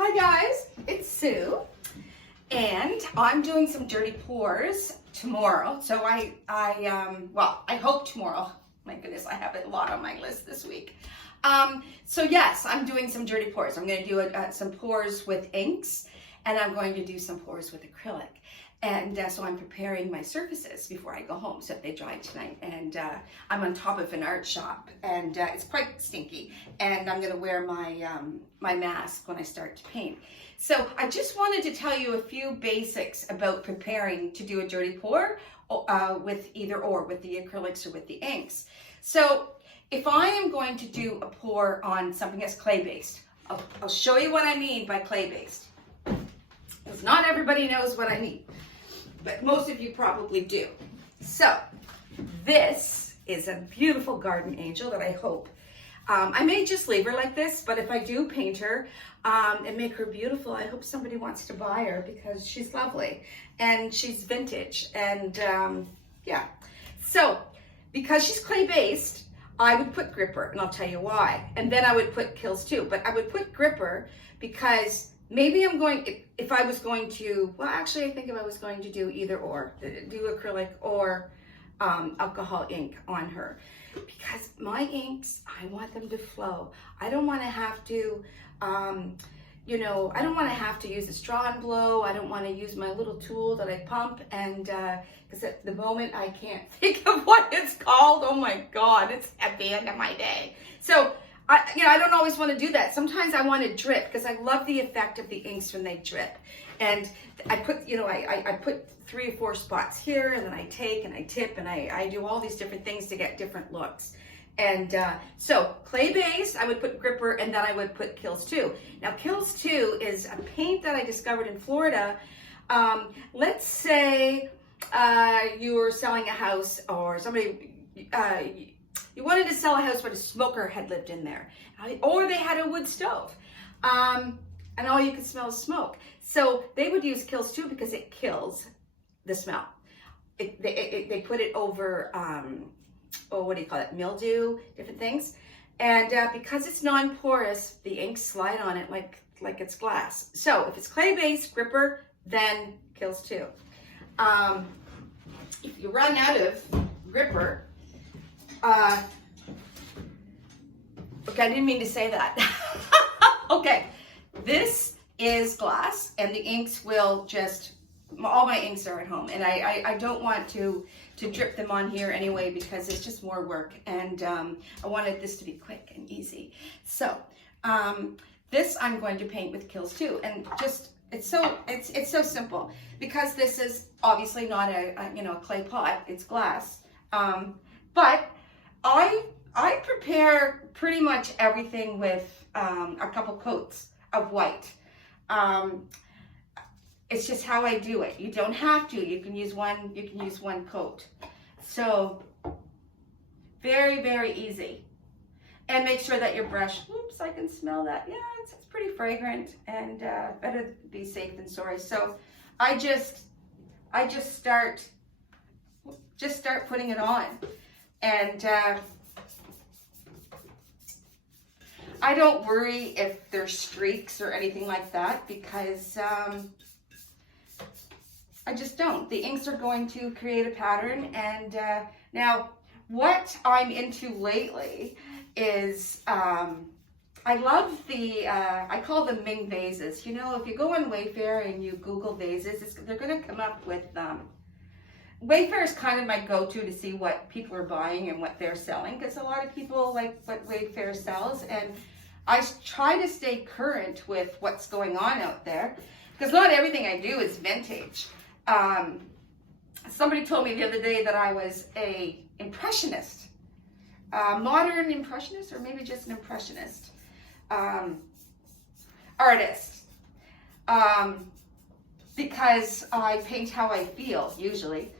Hi guys, it's Sue, and I'm doing some dirty pours tomorrow. So I hope tomorrow. My goodness, I have a lot on my list this week. So yes, I'm doing some dirty pours. I'm going to do some pours with inks, and I'm going to do some pours with acrylic. And so I'm preparing my surfaces before I go home so that they dry tonight. And I'm on top of an art shop, and it's quite stinky. And I'm going to wear my my mask when I start to paint. So I just wanted to tell you a few basics about preparing to do a dirty pour with either or, with the acrylics or with the inks. So if I am going to do a pour on something that's clay-based, I'll show you what I mean by clay-based. Because not everybody knows what I mean, but most of you probably do. So this is a beautiful garden angel that I hope, I may just leave her like this, but if I do paint her and make her beautiful, I hope somebody wants to buy her because she's lovely and she's vintage. And yeah, so because she's clay-based, I would put gripper, and I'll tell you why. And then I would put kills too, but I would put gripper because maybe I'm going, if I was going to, well, actually, I think if I was going to do either or, do acrylic or alcohol ink on her, because my inks, I want them to flow. I don't want to have to, you know, I don't want to have to use a straw and blow. I don't want to use my little tool that I pump, and because at the moment I can't think of what it's called. Oh my God, it's at the end of my day. So I don't always want to do that. Sometimes I want to drip because I love the effect of the inks when they drip. And I put, I put 3 or 4 spots here, and then I take and I tip and I do all these different things to get different looks. And so clay-based, I would put gripper, and then I would put Kills 2. Now Kills 2 is a paint that I discovered in Florida. Let's say you were selling a house, or somebody, you wanted to sell a house but a smoker had lived in there, or they had a wood stove, and all you could smell is smoke. So they would use Kills 2 because it kills the smell. They put it over, what do you call it, mildew, different things. And because it's non-porous, the inks slide on it like it's glass. So if it's clay-based, gripper, then Kills 2. If you run out of gripper, okay, I didn't mean to say that. Okay, this is glass, and the inks will just, all my inks are at home, and I don't want to drip them on here anyway because it's just more work, and I wanted this to be quick and easy. So this I'm going to paint with Kills 2, and just it's so simple because this is obviously not a clay pot, it's glass, but I prepare pretty much everything with a couple coats of white. It's just how I do it. You don't have to. You can use one coat. So very, very easy. And make sure that your brush, oops, I can smell that. Yeah, it's pretty fragrant, and better be safe than sorry. So I just start putting it on. And I don't worry if there's streaks or anything like that because I just don't. The inks are going to create a pattern. And now what I'm into lately is I love the, I call them Ming vases. You know, if you go on Wayfair and you Google vases, they're going to come up with Wayfair is kind of my go-to to see what people are buying and what they're selling, because a lot of people like what Wayfair sells, and I try to stay current with what's going on out there, because not everything I do is vintage. Somebody told me the other day that I was a impressionist, modern impressionist, or maybe just an impressionist artist, because I paint how I feel usually.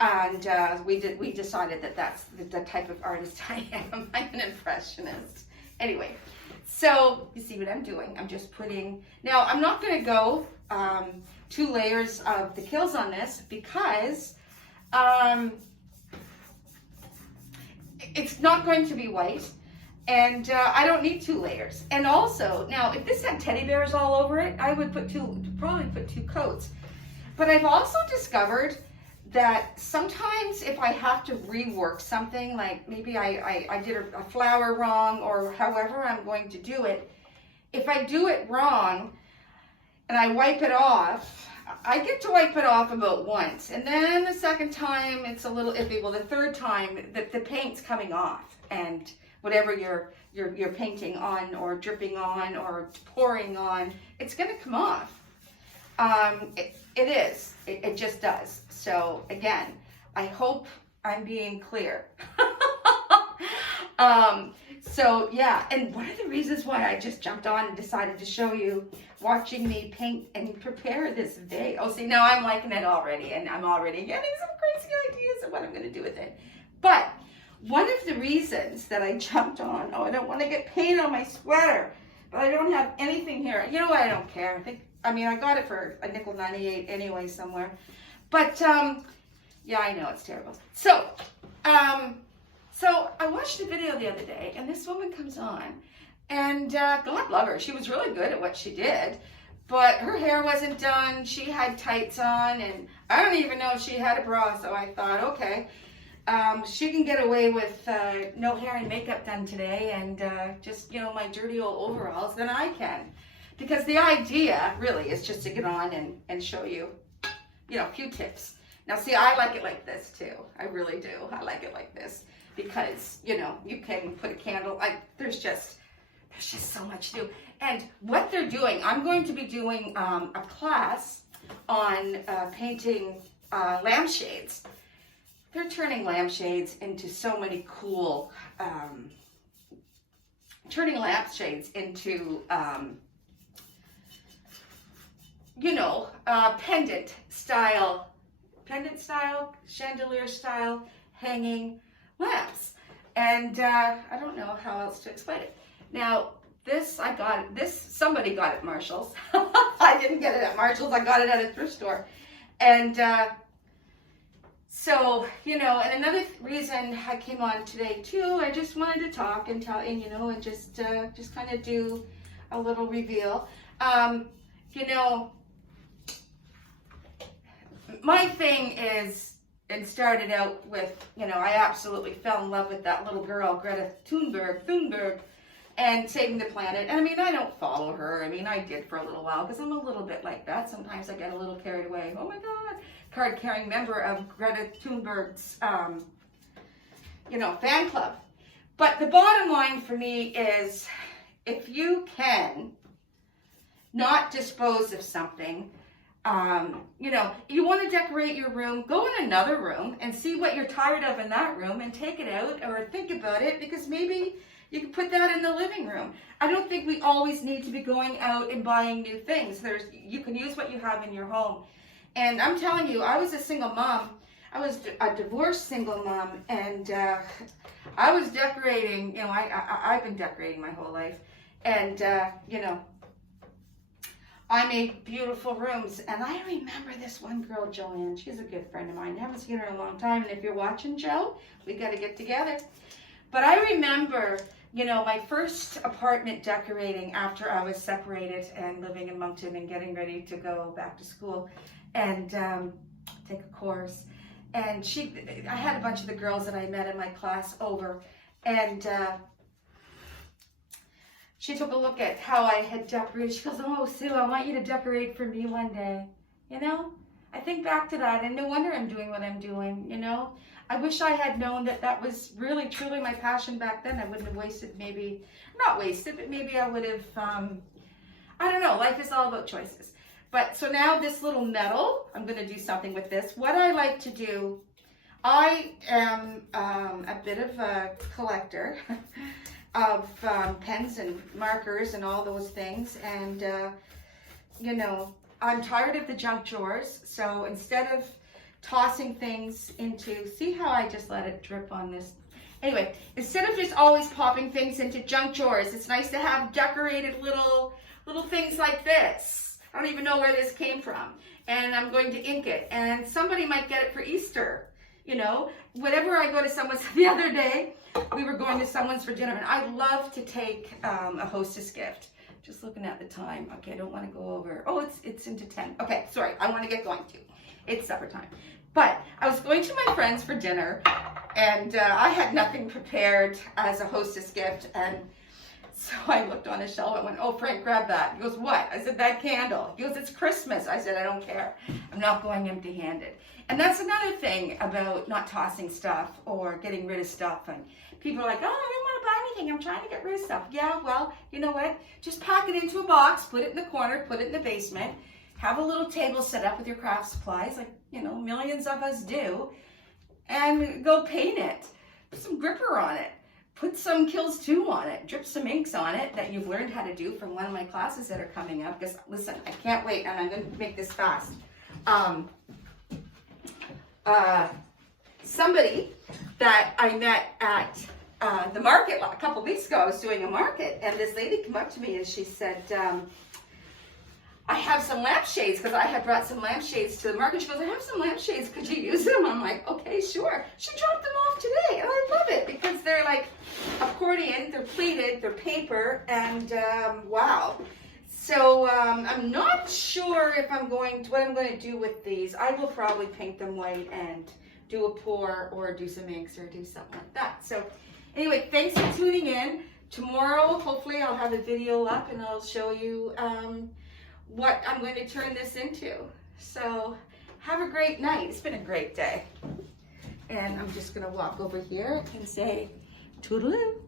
And we decided that that's the type of artist I am. I'm an impressionist. Anyway, so you see what I'm doing. I'm just putting, now I'm not going to go 2 layers of the Kills on this because it's not going to be white. And I don't need 2 layers. And also, now if this had teddy bears all over it, I would probably put 2 coats. But I've also discovered that sometimes if I have to rework something, like maybe I did a flower wrong or however I'm going to do it, if I do it wrong and I wipe it off, I get to wipe it off about once. And then the second time it's a little iffy. Well, the third time the paint's coming off, and whatever you're painting on or dripping on or pouring on, it's going to come off. It is. It just does. So again, I hope I'm being clear. So yeah, and one of the reasons why I just jumped on and decided to show you watching me paint and prepare this day. Oh, see, now I'm liking it already, and I'm already getting some crazy ideas of what I'm going to do with it. But one of the reasons that I jumped on, I don't want to get paint on my sweater, but I don't have anything here. You know what? I don't care. I got it for a nickel 98 anyway somewhere. But yeah, I know it's terrible. So I watched a video the other day, and this woman comes on, and God love her. She was really good at what she did, but her hair wasn't done. She had tights on, and I don't even know if she had a bra. So I thought, okay, she can get away with no hair and makeup done today, and just my dirty old overalls. Then I can, because the idea really is just to get on and show you, a few tips. Now, see, I like it like this too. I really do. I like it like this. Because, you can put a candle, there's just so much to do. And what they're doing, I'm going to be doing a class on painting lampshades. They're turning lampshades into so many cool, turning lampshades into, pendant style, chandelier style, hanging lamps. And I don't know how else to explain it. Now, somebody got it at Marshall's. I didn't get it at Marshall's, I got it at a thrift store. And so, and another reason I came on today too, I just wanted to talk and tell, and just kind of do a little reveal. My thing is, it started out with, I absolutely fell in love with that little girl, Greta Thunberg, and saving the planet. And I don't follow her. I did for a little while, because I'm a little bit like that. Sometimes I get a little carried away. Oh my God, card-carrying member of Greta Thunberg's, fan club. But the bottom line for me is, if you can not dispose of something, you want to decorate your room, go in another room and see what you're tired of in that room and take it out, or think about it, because maybe you can put that in the living room. I don't think we always need to be going out and buying new things. You can use what you have in your home. And I'm telling you, I was a single mom. I was a divorced single mom, and I was decorating, I've been decorating my whole life. And, I made beautiful rooms. And I remember this one girl, Joanne. She's a good friend of mine. I haven't seen her in a long time. And if you're watching, Joe, we got to get together. But I remember, my first apartment decorating after I was separated and living in Moncton and getting ready to go back to school and take a course. And I had a bunch of the girls that I met in my class over, and she took a look at how I had decorated. She goes, "Oh, Sue, I want you to decorate for me one day." I think back to that, and no wonder I'm doing what I'm doing, I wish I had known that was really, truly my passion back then. I wouldn't have wasted, not wasted, but maybe I would have, I don't know, life is all about choices. But so now this little metal, I'm going to do something with this. What I like to do, I am a bit of a collector of pens and markers and all those things. And, I'm tired of the junk drawers. So instead of tossing things into, see how I just let it drip on this? Anyway, instead of just always popping things into junk drawers, it's nice to have decorated little things like this. I don't even know where this came from. And I'm going to ink it. And somebody might get it for Easter. You know, whenever I go to someone's, the other day, we were going to someone's for dinner, and I love to take a hostess gift. Just looking at the time. Okay, I don't want to go over. Oh, it's into 10. Okay, sorry, I want to get going too. It's supper time. But I was going to my friends for dinner, and I had nothing prepared as a hostess gift, and so I looked on a shelf and went, oh, Frank, grab that. He goes, what? I said, that candle. He goes, it's Christmas. I said, I don't care. I'm not going empty-handed. And that's another thing about not tossing stuff or getting rid of stuff. And people are like, oh, I don't want to buy anything. I'm trying to get rid of stuff. Yeah, well, you know what? Just pack it into a box, put it in the corner, put it in the basement, have a little table set up with your craft supplies, like, you know, millions of us do, and go paint it. Put some gripper on it. Put some Kills 2 on it, drip some inks on it that you've learned how to do from one of my classes that are coming up. Because listen, I can't wait, and I'm going to make this fast. Somebody that I met at the market a couple weeks ago, I was doing a market, and this lady came up to me and she said, I have some lampshades, because I had brought some lampshades to the market. She goes, I have some lampshades, could you use them? I'm like, okay, sure. She dropped them off today, and I love it because they're like accordion, they're pleated, they're paper, and wow. So I'm not sure if what I'm going to do with these. I will probably paint them white and do a pour or do some inks or do something like that. So anyway, thanks for tuning in. Tomorrow, hopefully I'll have a video up and I'll show you what I'm going to turn this into. So have a great night. It's been a great day. And I'm just going to walk over here and say toodaloo.